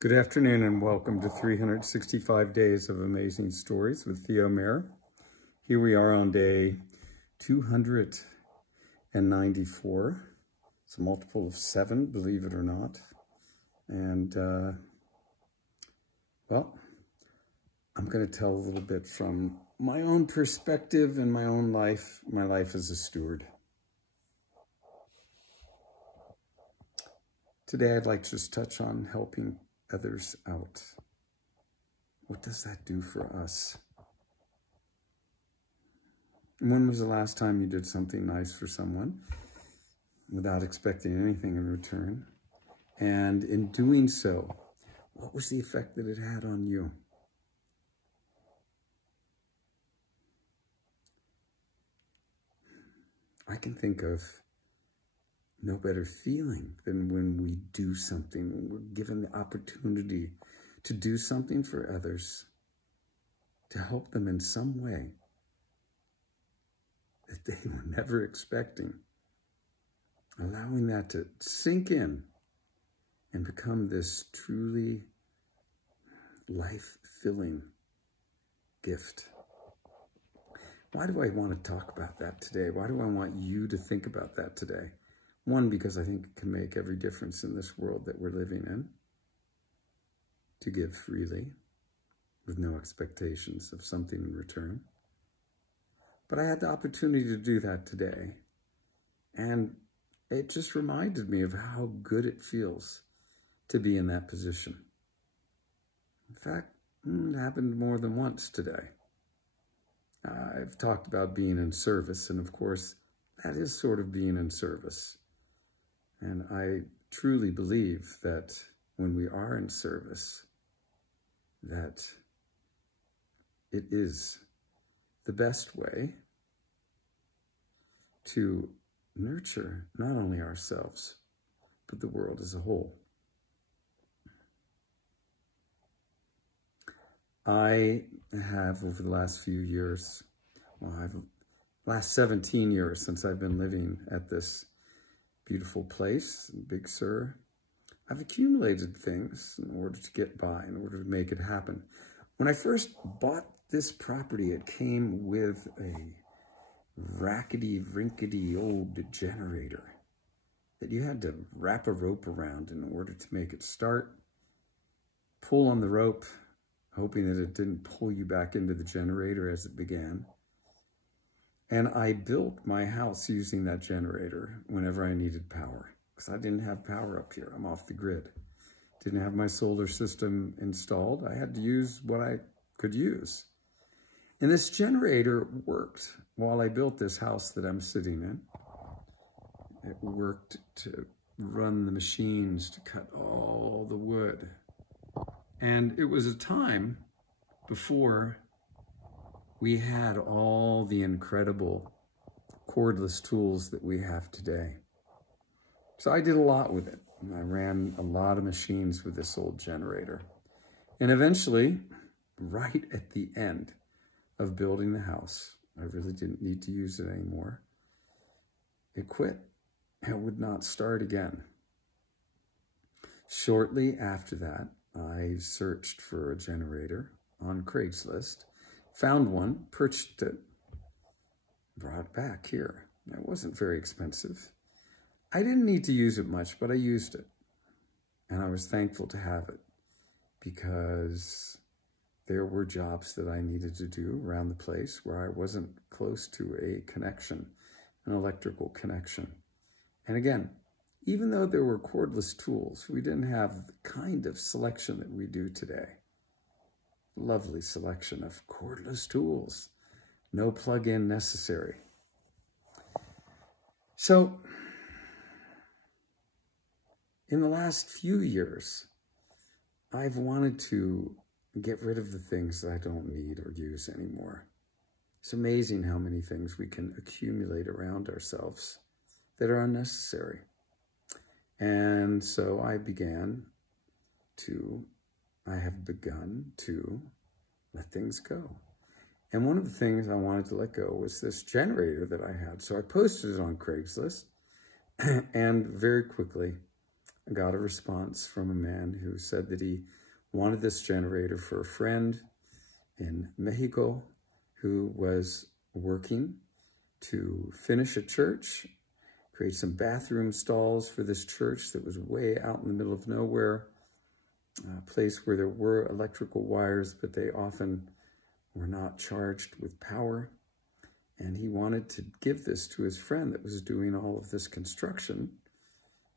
Good afternoon and welcome to 365 Days of Amazing Stories with Theo Mayer. Here we are on day 294. It's a multiple of 7, believe it or not. And, well, I'm going to tell a little bit from my own perspective and my own life, my life as a steward. Today, I'd like to just touch on helping others out. What does that do for us? When was the last time you did something nice for someone without expecting anything in return? And in doing so, what was the effect that it had on you? I can think of no better feeling than when we do something, when we're given the opportunity to do something for others, to help them in some way that they were never expecting. Allowing that to sink in and become this truly life-filling gift. Why do I want to talk about that today? Why do I want you to think about that today? One, because I think it can make every difference in this world that we're living in, to give freely with no expectations of something in return. But I had the opportunity to do that today, and it just reminded me of how good it feels to be in that position. In fact, it happened more than once today. I've talked about being in service, and of course, that is sort of being in service. And I truly believe that when we are in service, that it is the best way to nurture not only ourselves, but the world as a whole. I have, over the last few years, last 17 years since I've been living at this beautiful place, Big Sur, I've accumulated things in order to get by, in order to make it happen. When I first bought this property, it came with a rackety, rinkety old generator that you had to wrap a rope around in order to make it start, pull on the rope, hoping that it didn't pull you back into the generator as it began. And I built my house using that generator whenever I needed power, because I didn't have power up here. I'm off the grid. Didn't have my solar system installed. I had to use what I could use. And this generator worked while I built this house that I'm sitting in. It worked to run the machines, to cut all the wood. And it was a time before we had all the incredible cordless tools that we have today. So I did a lot with it. And I ran a lot of machines with this old generator. And eventually, right at the end of building the house, I really didn't need to use it anymore. It quit. It would not start again. Shortly after that, I searched for a generator on Craigslist, found one, purchased it, brought it back here. It wasn't very expensive. I didn't need to use it much, but I used it. And I was thankful to have it because there were jobs that I needed to do around the place where I wasn't close to a connection, an electrical connection. And again, even though there were cordless tools, we didn't have the kind of selection that we do today. Lovely selection of cordless tools. No plug-in necessary. So, in the last few years, I've wanted to get rid of the things that I don't need or use anymore. It's amazing how many things we can accumulate around ourselves that are unnecessary. And so I have begun to let things go. And one of the things I wanted to let go was this generator that I had. So I posted it on Craigslist, and very quickly I got a response from a man who said that he wanted this generator for a friend in Mexico who was working to finish a church, create some bathroom stalls for this church that was way out in the middle of nowhere, a place where there were electrical wires, but they often were not charged with power. And he wanted to give this to his friend that was doing all of this construction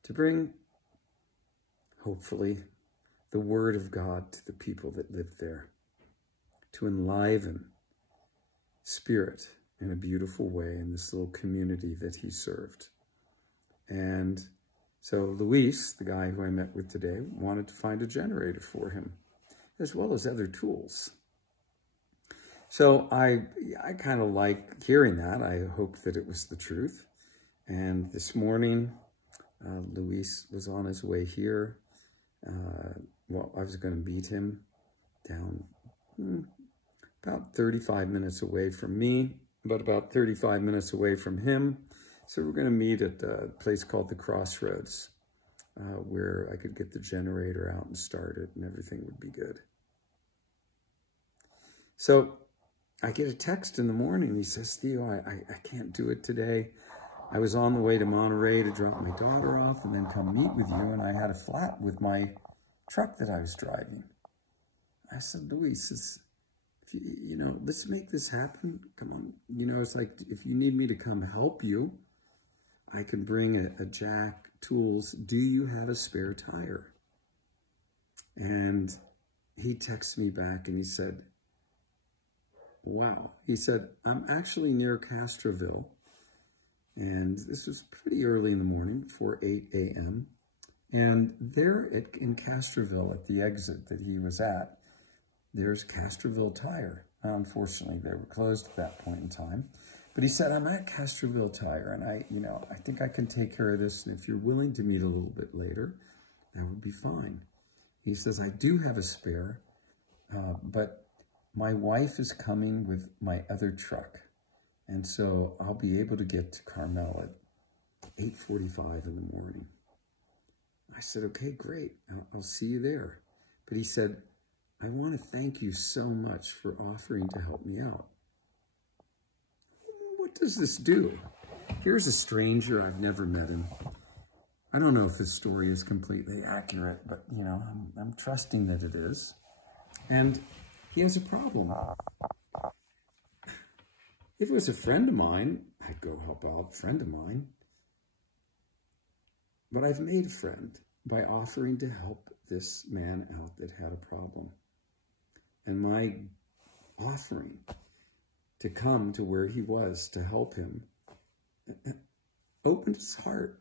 to bring, hopefully, the word of God to the people that lived there, to enliven spirit in a beautiful way in this little community that he served. And so Luis, the guy who I met with today, wanted to find a generator for him, as well as other tools. So I kind of like hearing that. I hope that it was the truth. And this morning, Luis was on his way here. Well, I was going to meet him down about 35 minutes away from me, but about 35 minutes away from him. So we're going to meet at a place called the Crossroads, where I could get the generator out and start it and everything would be good. So I get a text in the morning. He says, Theo, I can't do it today. I was on the way to Monterey to drop my daughter off and then come meet with you, and I had a flat with my truck that I was driving. I said, Luis, you know, let's make this happen. Come on. You know, it's like, if you need me to come help you, I can bring a jack, tools. Do you have a spare tire? And he texted me back and he said, wow. He said, I'm actually near Castroville. And this was pretty early in the morning, before 8 a.m. And there in Castroville, at the exit that he was at, there's Castroville Tire. Unfortunately, they were closed at that point in time. But he said, I'm at Castroville Tire, and I think I can take care of this. And if you're willing to meet a little bit later, that would be fine. He says, I do have a spare, but my wife is coming with my other truck. And so I'll be able to get to Carmel at 8:45 in the morning. I said, okay, great. I'll see you there. But he said, I want to thank you so much for offering to help me out. What does this do? Here's a stranger. I've never met him. I don't know if this story is completely accurate, but, you know, I'm trusting that it is. And he has a problem. If it was a friend of mine, I'd go help out a friend of mine. But I've made a friend by offering to help this man out that had a problem. And my offering to come to where he was to help him opened his heart.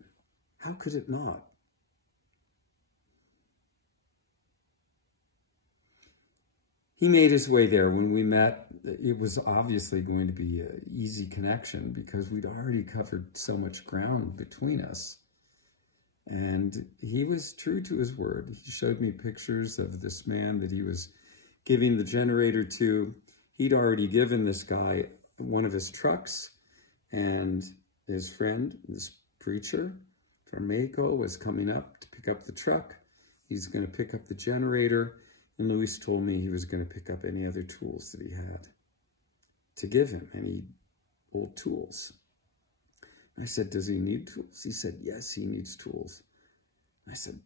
How could it not? He made his way there. When we met, it was obviously going to be an easy connection because we'd already covered so much ground between us. And he was true to his word. He showed me pictures of this man that he was giving the generator to. He'd already given this guy one of his trucks, and his friend, this preacher from Mexico, was coming up to pick up the truck. He's going to pick up the generator. And Luis told me he was going to pick up any other tools that he had to give him, any old tools. I said, does he need tools? He said, yes, he needs tools. I said,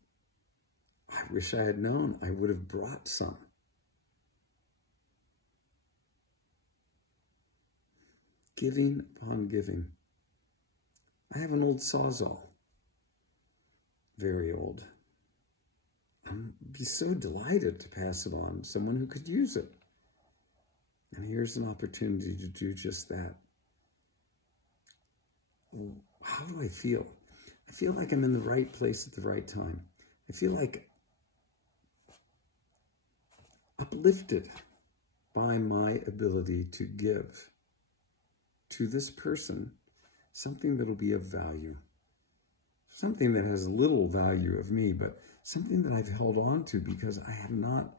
I wish I had known. I would have brought some. Giving upon giving. I have an old Sawzall. Very old. I'd be so delighted to pass it on to someone who could use it. And here's an opportunity to do just that. How do I feel? I feel like I'm in the right place at the right time. I feel like uplifted by my ability to give to this person something that'll be of value. Something that has little value of me, but something that I've held on to because I have not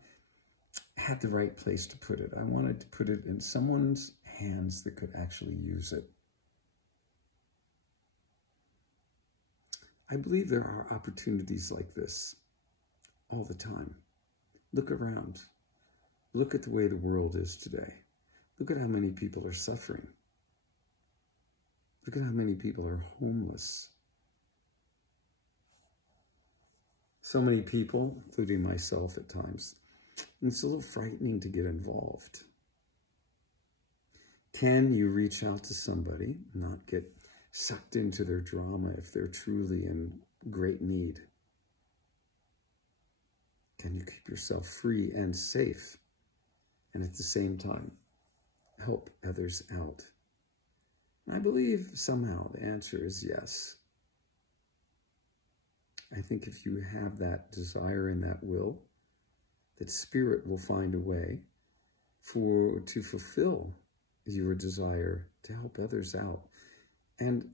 had the right place to put it. I wanted to put it in someone's hands that could actually use it. I believe there are opportunities like this all the time. Look around. Look at the way the world is today. Look at how many people are suffering. Look at how many people are homeless. So many people, including myself at times, and it's a little frightening to get involved. Can you reach out to somebody, not get sucked into their drama if they're truly in great need? Can you keep yourself free and safe, and at the same time help others out? And I believe somehow the answer is yes. I think if you have that desire and that will, that Spirit will find a way to fulfill your desire to help others out. And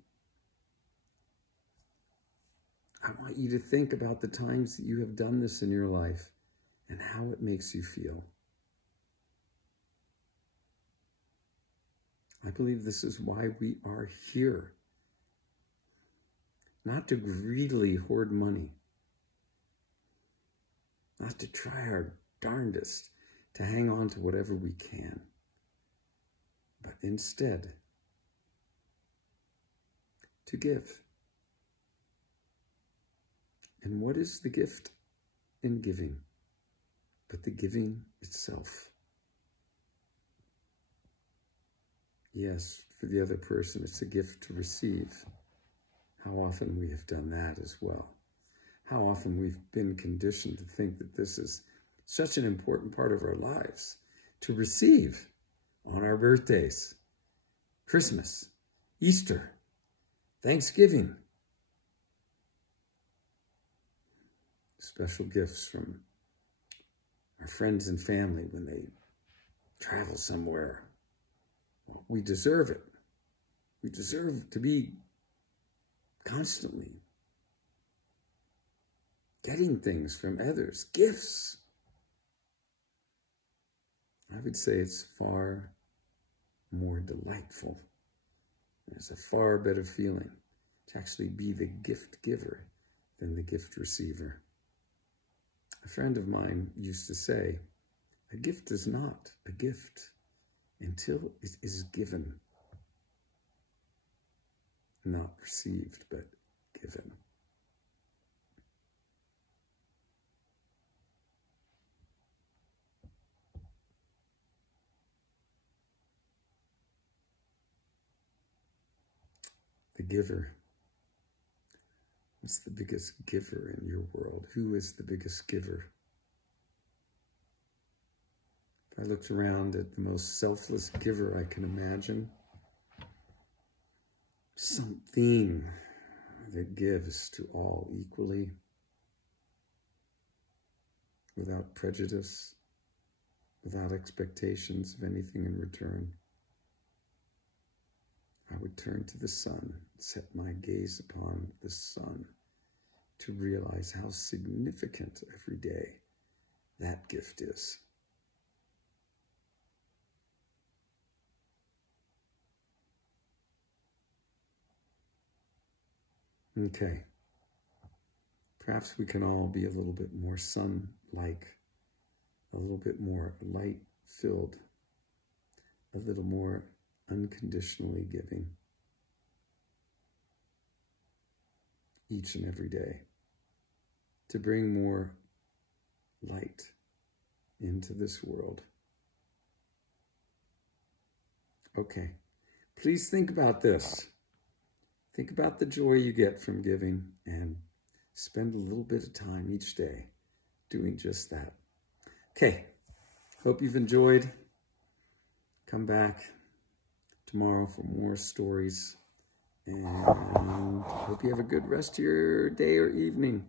I want you to think about the times that you have done this in your life and how it makes you feel. I believe this is why we are here. Not to greedily hoard money. Not to try our darndest to hang on to whatever we can. But instead, to give. And what is the gift in giving? But the giving itself. Yes, for the other person, it's a gift to receive. How often we have done that as well. How often we've been conditioned to think that this is such an important part of our lives, to receive on our birthdays, Christmas, Easter, Thanksgiving. Special gifts from our friends and family when they travel somewhere. Well, we deserve it. We deserve to be constantly getting things from others, gifts. I would say it's far more delightful. It's a far better feeling to actually be the gift giver than the gift receiver. A friend of mine used to say, a gift is not a gift until it is given. Not received, but given. The giver. What's the biggest giver in your world? Who is the biggest giver? If I looked around at the most selfless giver I can imagine, something that gives to all equally, without prejudice, without expectations of anything in return. I would turn to the sun, set my gaze upon the sun, to realize how significant every day that gift is. Okay. Perhaps we can all be a little bit more sun-like, a little bit more light-filled, a little more unconditionally giving each and every day to bring more light into this world. Okay, please think about this. Think about the joy you get from giving and spend a little bit of time each day doing just that. Okay, hope you've enjoyed. Come back tomorrow for more stories, and hope you have a good rest of your day or evening.